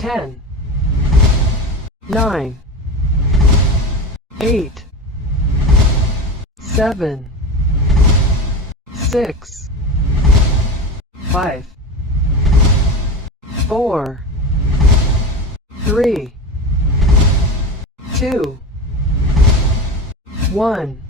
10, 9, 8, 7, 6, 5, 4, 3, 2, 1.